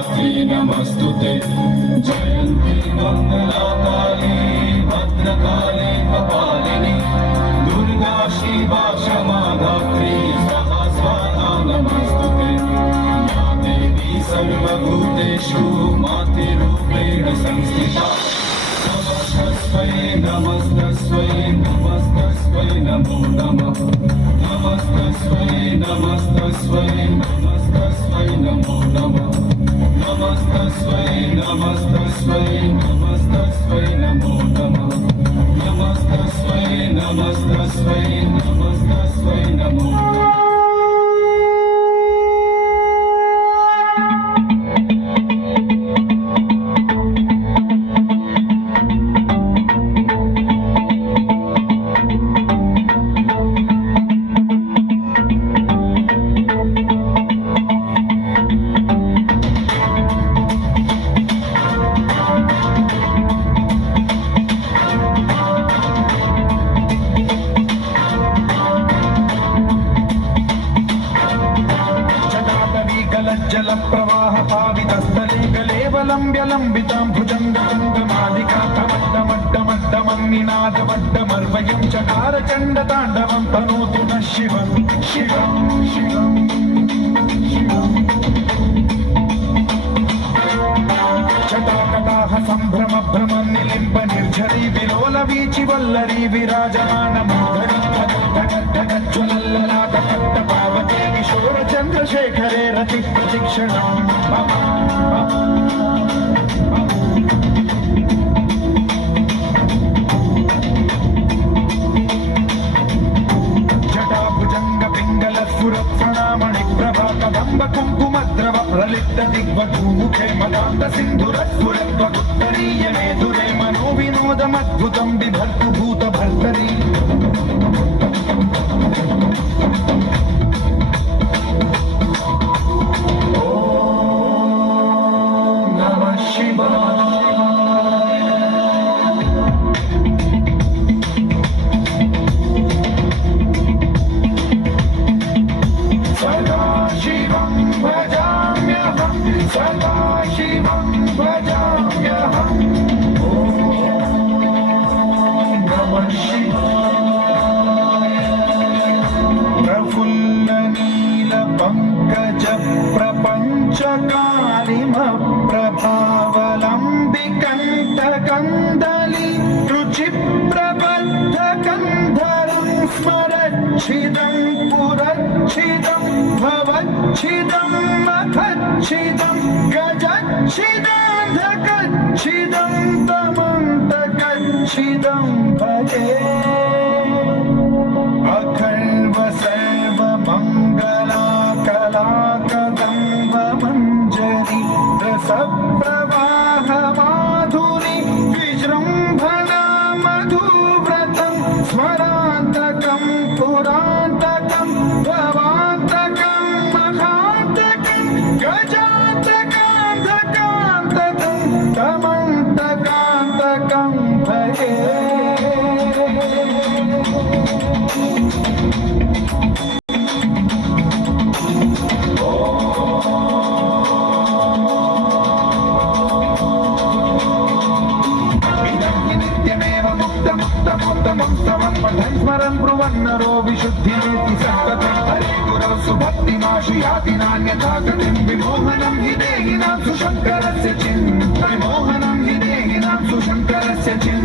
शिवरात्रि नमस्तुते जयन्ती मंगलाकाली भद्रकाली कपालिनी दुर्गा शिवा क्षमा धात्री स्वाहा स्वाहा नमस्तुते या देवी सर्वभूतेषु मातृरूपेण संस्थिता नमस्तस्मै नमस्तस्मै नमो नमः नमस्तस्मै नमस्तस्मै नमस्तस्मै नमो नमः नमस्तस्मै नमस्तस्मै नमस्तस्मै नमो नमः नमस्तस्मै नमस्तस्मै नमस्तस्मै नमो नमः जल प्रवाह पावितस्थले कलेवलम्ब्य लम्बितां भुजङ्गमालिका तमड्डमड्डमड्डमन्निनादमड्डमर्वयं चकार चण्डताण्डवं तनोतु नः शिवं शिवं शिवं चटाकटाः सम्भ्रम भ्रमन्निलिम्ब निर्झरी विलोल वीचि वल्लरी विराजमानमोदरी ज्वलल्ललाटपट्ट पावके किशोर चन्द्रशेखरे रति प्रशिक्षणं जटाभुजङ्ग पिङ्गल स्फुरत्प्रणामणि प्रभा कदम्ब कुङ्कुमद्रव प्रलिप्त दिग्वधूमुखे मदान्त सिन्धुरस्फुरत्वगुत्तरीय मेधुरे मनो विनोदमद्भुतं बिभर्तु भूतभर्तरी पंकज प्रपंच कालिम प्रभावलंबिकंदली रुचि प्रबद्ध कंधरं स्मरच्छिदं पुरच्छिदं भवच्छिदं मखच्छिदं गजच्छिदं तमन्तकच्छिदं भजे अखण्ड सर्व मंगला कलाकदम्ब मंजरी रसप्रवाह माधुरी विजृंभणा मधुव्रतं स्मरान्तकं पुरान्तकं भवान्तकं महान्तकं गजान्तकान्तकान्तकं तमन्तकान्तकं भजे स्मरन् ब्रुवन्नरो विशुद्धिमेति सन्ततं हरे गुरौ सुभक्तिमाशुयाति नान्यथा गतिं विमोहनं हि देहिनां सुशङ्करस्य चिन् विमोहनं हि देहिनां सुशङ्करस्य चिन्